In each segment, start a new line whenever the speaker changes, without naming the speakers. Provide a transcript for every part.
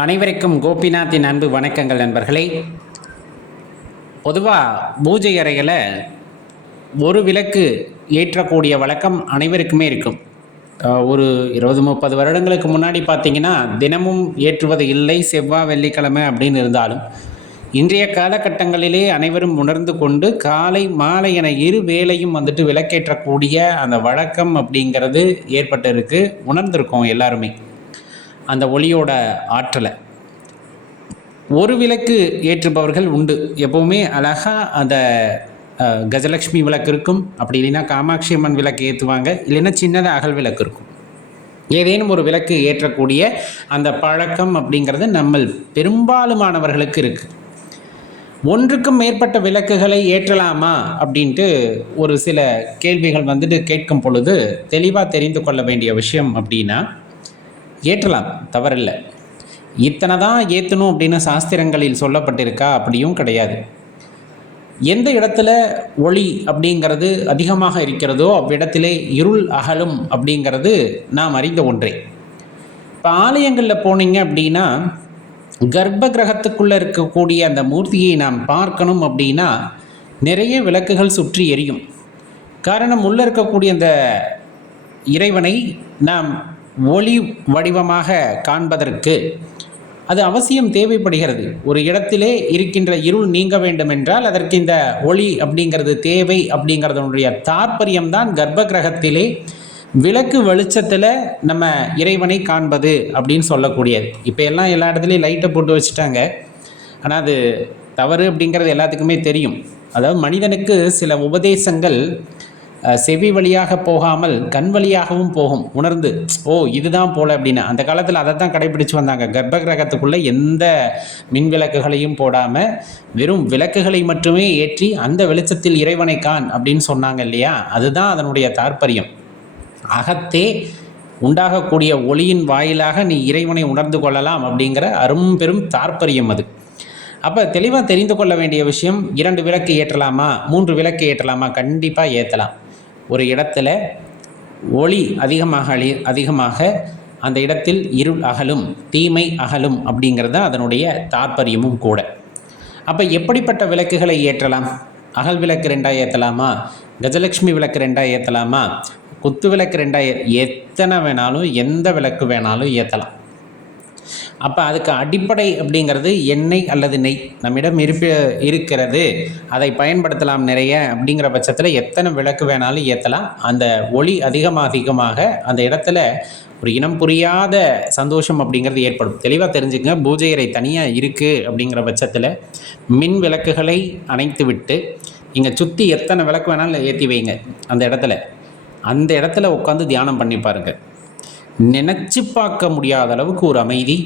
அனைவருக்கும் கோபிநாத்தின் அன்பு வணக்கங்கள் நண்பர்களே. பொதுவாக பூஜை அறையில் ஒரு விளக்கு ஏற்றக்கூடிய வழக்கம் அனைவருக்குமே இருக்கும். ஒரு இருபது முப்பது வருடங்களுக்கு முன்னாடி பார்த்தீங்கன்னா தினமும் ஏற்றுவது இல்லை செவ்வாய் வெள்ளிக்கிழமை அப்படின்னு இருந்தாலும் இன்றைய காலகட்டங்களிலே அனைவரும் உணர்ந்து கொண்டு காலை மாலை என இரு வேலையும் வந்துட்டு விளக்கேற்றக்கூடிய அந்த வழக்கம் அப்படிங்கிறது ஏற்பட்டிருக்கு உணர்ந்திருக்கோம் எல்லாருமே. அந்த ஒளியோட ஆற்றலை. ஒரு விளக்கு ஏற்றுபவர்கள் உண்டு. எப்போவுமே அழகாக அந்த கஜலக்ஷ்மி கஜலட்சுமி விளக்கு இருக்கும். அப்படி இல்லைன்னா காமாட்சி அம்மன் விளக்கு ஏற்றுவாங்க இல்லைன்னா சின்னதாக அகல் விளக்கு இருக்கும். ஏதேனும் ஒரு விளக்கு ஏற்றக்கூடிய அந்த பழக்கம் அப்படிங்கிறது நம்ம பெரும்பாலுமானவர்களுக்கு இருக்குது ஒன்றுக்கும் மேற்பட்ட விளக்குகளை ஏற்றலாமா அப்படின்ட்டு ஒரு சில கேள்விகள் வந்துட்டு கேட்கும் பொழுது தெளிவாக தெரிந்து கொள்ள வேண்டிய விஷயம் அப்படின்னா ஏற்றலாம் தவறில்லை. இத்தனை தான் ஏற்றணும் அப்படின்னு சாஸ்திரங்களில் சொல்லப்பட்டிருக்கா? அப்படியும் கிடையாது. எந்த இடத்துல ஒளி அப்படிங்கிறது அதிகமாக இருக்கிறதோ அவ்விடத்திலே இருள் அகலும் அப்படிங்கிறது நாம் அறிந்த ஒன்றே. இப்போ ஆலயங்களில் போனீங்க அப்படின்னா கர்ப்ப கிரகத்துக்குள்ளே இருக்கக்கூடிய அந்த மூர்த்தியை நாம் பார்க்கணும் அப்படின்னா நிறைய விளக்குகள் சுற்றி எரியும். காரணம் உள்ளே இருக்கக்கூடிய அந்த இறைவனை நாம் ஒளி வடிவமாக காண்பதற்கு அது அவசியம் தேவைப்படுகிறது. ஒரு இடத்திலே இருக்கின்ற இருள் நீங்க வேண்டும் என்றால் அதற்கு இந்த ஒளி அப்படிங்கிறது தேவை அப்படிங்கிறதனுடைய தாற்பயம்தான் கர்ப்ப கிரகத்திலே விளக்கு வெளிச்சத்தில் நம்ம இறைவனை காண்பது அப்படின்னு சொல்லக்கூடியது. இப்போ எல்லாம் எல்லா இடத்துலையும் லைட்டை போட்டு வச்சுட்டாங்க. ஆனால் அது தவறு அப்படிங்கிறது எல்லாத்துக்குமே தெரியும். அதாவது மனிதனுக்கு சில உபதேசங்கள் செவி வழியாக போகாமல் கண் வழியாகவும் போகும். உணர்ந்து ஓ இதுதான் போல அப்படின்னு. அந்த காலத்தில் அதை தான் கடைபிடிச்சு வந்தாங்க. கர்ப்ப கிரகத்துக்குள்ளே எந்த மின் விளக்குகளையும் போடாமல் வெறும் விளக்குகளை மட்டுமே ஏற்றி அந்த வெளிச்சத்தில் இறைவனை காண் அப்படின்னு சொன்னாங்க இல்லையா? அதுதான் அதனுடைய தாற்பயம். அகத்தே உண்டாகக்கூடிய ஒளியின் வாயிலாக நீ இறைவனை உணர்ந்து கொள்ளலாம் அப்படிங்கிற அரும் பெரும் தாற்பயம் அது. அப்போ தெளிவாக தெரிந்து கொள்ள வேண்டிய விஷயம் இரண்டு விளக்கு ஏற்றலாமா? மூன்று விளக்கு ஏற்றலாமா? கண்டிப்பாக ஏற்றலாம் ஒரு இடத்துல ஒளி அதிகமாக அழி அதிகமாக அந்த இடத்தில் இருள் அகலும் தீமை அகலும் அப்படிங்கிறது தான் அதனுடைய தாற்பயமும் கூட. அப்போ எப்படிப்பட்ட விளக்குகளை ஏற்றலாம்? அகல் விளக்கு ரெண்டாக ஏற்றலாமா கஜலட்சுமி விளக்கு ரெண்டாக ஏற்றலாமா குத்து விளக்கு ரெண்டாக ஏ எத்தனை வேணாலும் எந்த விளக்கு வேணாலும் ஏற்றலாம் அப்போ அதுக்கு அடிப்படை அப்படிங்கிறது எண்ணெய் அல்லது நெய் நம்மிடம் இருப்ப இருக்கிறது. அதை பயன்படுத்தலாம் நிறைய அப்படிங்கிற பட்சத்தில் எத்தனை விளக்கு வேணாலும் ஏற்றலாம் அந்த ஒளி அதிகமாக அதிகமாக அந்த இடத்துல ஒரு இனம் புரியாத சந்தோஷம் அப்படிங்கிறது ஏற்படும். தெளிவாக தெரிஞ்சுக்கங்க. பூஜை அறை தனியாக இருக்குது அப்படிங்கிற பட்சத்தில் மின் விளக்குகளை அணைத்து விட்டு இங்கே சுற்றி எத்தனை விளக்கு வேணாலும் ஏற்றி வைங்க அந்த இடத்துல. அந்த இடத்துல உட்காந்து தியானம் பண்ணி பாருங்கள் நினச்சி பார்க்க முடியாத அளவுக்கு ஒரு அமைதி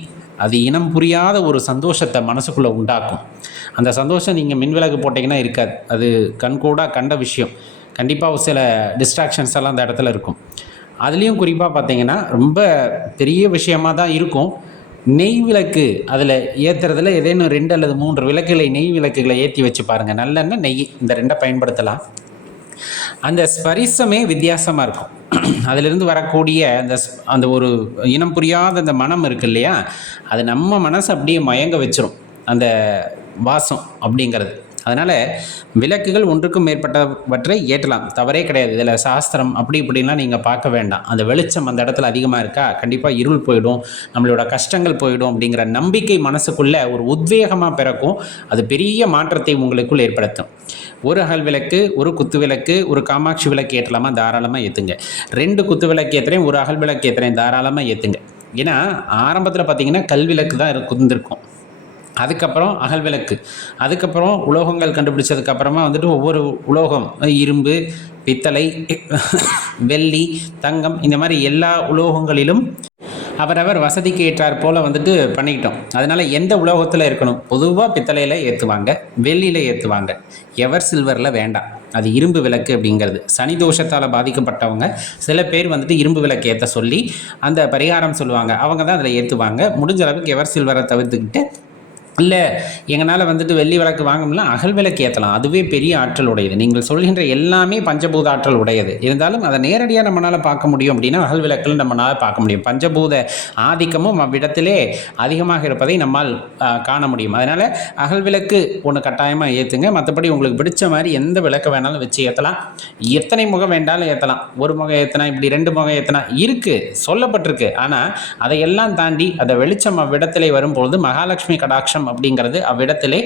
அது இனம் புரியாத ஒரு சந்தோஷத்தை மனசுக்குள்ளே உண்டாக்கும். அந்த சந்தோஷம் நீங்கள் மின்விளக்கு போட்டிங்கன்னா இருக்காது. அது கண்கூடாக கண்ட விஷயம். கண்டிப்பாக சில டிஸ்ட்ராக்ஷன்ஸ் எல்லாம் அந்த இடத்துல இருக்கும். அதுலேயும் குறிப்பாக பார்த்தீங்கன்னா ரொம்ப பெரிய விஷயமா தான் இருக்கும். நெய் விளக்கு அதில் ஏற்றுறதுல ஏதேனும் ரெண்டு அல்லது மூன்று விளக்குகளை நெய் விளக்குகளை ஏற்றி வச்சு பாருங்கள் நல்லெண்ணெய் நெய் இந்த ரெண்டை பயன்படுத்தலாம். அந்த ஸ்பரிசமே வித்தியாசமாக இருக்கும். அதிலிருந்து வரக்கூடிய அந்த ஸ்- அந்த ஒரு இனம் புரியாத அந்த மனம் இருக்கு இல்லையா? அது நம்ம மனசை அப்படியே மயங்க வச்சிரும். அந்த வாசம் அப்படிங்கிறது. அதனால் விளக்குகள் ஒன்றுக்கும் மேற்பட்டவற்றை ஏற்றலாம். தவறே கிடையாது. இதில் சாஸ்திரம் அப்படி இப்படின்லாம் நீங்கள் பார்க்க வேண்டாம். அந்த வெளிச்சம் அந்த இடத்துல அதிகமாக இருக்கா? கண்டிப்பாக இருள் போயிடும். நம்மளோட கஷ்டங்கள் போயிடும் அப்படிங்கிற நம்பிக்கை மனசுக்குள்ளே ஒரு உத்வேகமாக பிறக்கும். அது பெரிய மாற்றத்தை உங்களுக்குள் ஏற்படுத்தும். ஒரு அகல் விளக்கு ஒரு குத்து விளக்கு ஒரு காமாட்சி விளக்கு ஏற்றலாமா? தாராளமாக ஏற்றுங்க ரெண்டு குத்து விளக்கு ஏற்றுறேன் ஒரு அகல் விளக்கு ஏற்றுறேன் தாராளமாக ஏற்றுங்க ஏன்னா ஆரம்பத்தில் பார்த்தீங்கன்னா கல் விளக்கு தான் இருக்கு- இருந்திருக்கும் அதுக்கப்புறம் அகல் விளக்கு அதுக்கப்புறம் உலோகங்கள் கண்டுபிடிச்சதுக்கப்புறமா வந்துட்டு ஒவ்வொரு உலோகம் இரும்பு பித்தளை வெள்ளி தங்கம் இந்த மாதிரி எல்லா உலோகங்களிலும் அவரவர் வசதிக்கு ஏற்றார் போல் வந்துட்டு பண்ணிக்கிட்டோம். அதனால் எந்த உலோகத்தில் இருக்கணும்? பொதுவாக பித்தளையில் ஏற்றுவாங்க வெள்ளியில் ஏற்றுவாங்க எவர் சில்வரில் வேண்டாம். அது இரும்பு விளக்கு அப்படிங்கிறது. சனி தோஷத்தால் பாதிக்கப்பட்டவங்க சில பேர் வந்துட்டு இரும்பு விளக்கு ஏற்ற சொல்லி அந்த பரிகாரம் சொல்லுவாங்க. அவங்க தான் அதில் ஏற்றுவாங்க முடிஞ்ச அளவுக்கு எவர் சில்வரை தவிர்த்துக்கிட்டு இல்லை எங்களால் வந்துட்டு வெள்ளி விளக்கு வாங்க முடியல அகல் விளக்கு ஏற்றலாம் அதுவே பெரிய ஆற்றல் உடையது. நீங்கள் சொல்கின்ற எல்லாமே பஞ்சபூத ஆற்றல் உடையது. இருந்தாலும் அதை நேரடியாக நம்மளால் பார்க்க முடியும் அப்படின்னா அகல் விளக்கில் நம்மளால் பார்க்க முடியும். பஞ்சபூத ஆதிக்கமும் அவ்விடத்திலே அதிகமாக இருப்பதை நம்மால் காண முடியும். அதனால் அகல் விளக்கு ஒன்று கட்டாயமாக ஏற்றுங்க மற்றபடி உங்களுக்கு பிடிச்ச மாதிரி எந்த விளக்கு வேணாலும் வச்சு ஏற்றலாம் எத்தனை முகம் வேண்டாலும் ஏற்றலாம் ஒரு முகம் ஏற்றினா இப்படி ரெண்டு முகம் ஏற்றினா இருக்குது சொல்லப்பட்டிருக்கு. ஆனால் அதையெல்லாம் தாண்டி அந்த வெளிச்சம் அவ்விடத்திலே வரும்பொழுது மகாலட்சுமி கடாட்சம் அப்படிங்கிறது அவ்விடத்திலே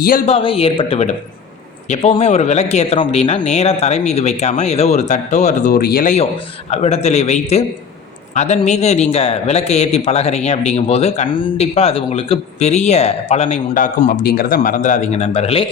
இயல்பாகவே ஏற்பட்டுவிடும். எப்போவுமே ஒரு விளக்கு ஏற்றுறோம் அப்படின்னா நேராக தரை மீது வைக்காமல் ஏதோ ஒரு தட்டோ அல்லது ஒரு இலையோ அவ்விடத்திலே வைத்து அதன் மீது நீங்கள் விளக்கை ஏற்றி பழகுறீங்க அப்படிங்கும்போது கண்டிப்பாக அது உங்களுக்கு பெரிய பலனை உண்டாக்கும் அப்படிங்கிறத மறந்துடாதீங்க நண்பர்களே.